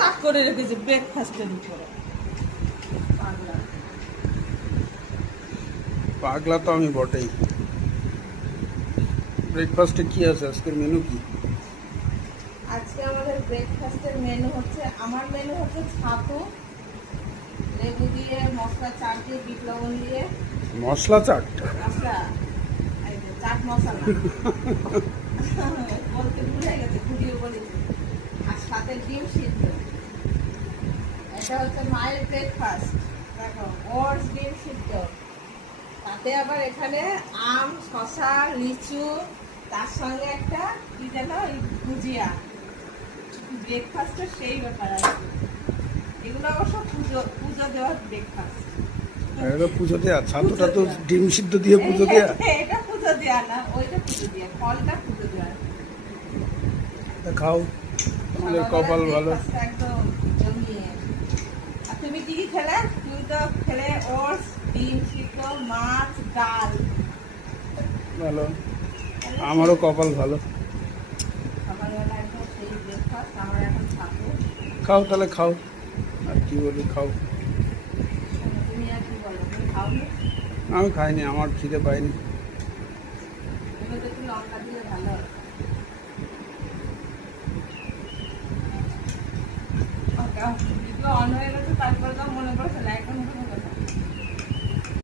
তাক করে রেখেছে ব্রেকফাস্টের উপরে। পাগলা তো আমি বটেই। ব্রেকফাস্টে কি আছে আজকের মেনু কি? আজকে আমাদের ব্রেকফাস্টের মেনু হচ্ছে, আমার মেনু হচ্ছে ছাতু লেবু দিয়ে, মশলা চাট দিয়ে, বিট লবণ দিয়ে। মশলা চাট? মশলা, এই যে চাট মশলা বলতে ভুলে গেছে, ঘুরিয়ে বলেছি। আর সাথে ডিম সিদ্ধ। এটা হচ্ছে মায়ের ব্রেকফাস্ট। দেখো, ওটস ডিম সিদ্ধ, তাতে আবার এখানে আম, শশা, লিচু, তার সঙ্গে একটা কি যেন ভুজিয়া। ব্রেকফাস্টে সেই ব্যাপার আছে। এগুলো অবশ্য পুজো দেওয়ার ব্রেকফাস্ট। এটা পুজো দেয়া? ছাতুটা তো ডিম সিদ্ধ দিয়ে পুজো দেয়া। এটা পুজো দেওয়া না, ওইটা পুজো দেওয়া, ফলটা পুজো দেওয়া। খাও, তোমাদের কপাল ভালো। একদম জমিয়ে। আর তুমি কি কি খেলে? তুমি তো খেলে ওটস, ডিম সিদ্ধ, মাছ, ডাল। ভালো, আমারও কপাল ভালো। সকালবেলা একদম সেই ব্রেকফাস্ট। আমরা এখন ছাতু। খাও তাহলে, খাও। আর কি বলি, খাও। তুমি আর কি বলো, তুমি খাওনি? আমি খাইনি, আমার খিদে পাইনি। তুমি তো একটু লঙ্কা দিলে ভালো হয়। ভিডিও অন হয়ে গেছে, তারপরে তো মনে পড়ছে না, এখন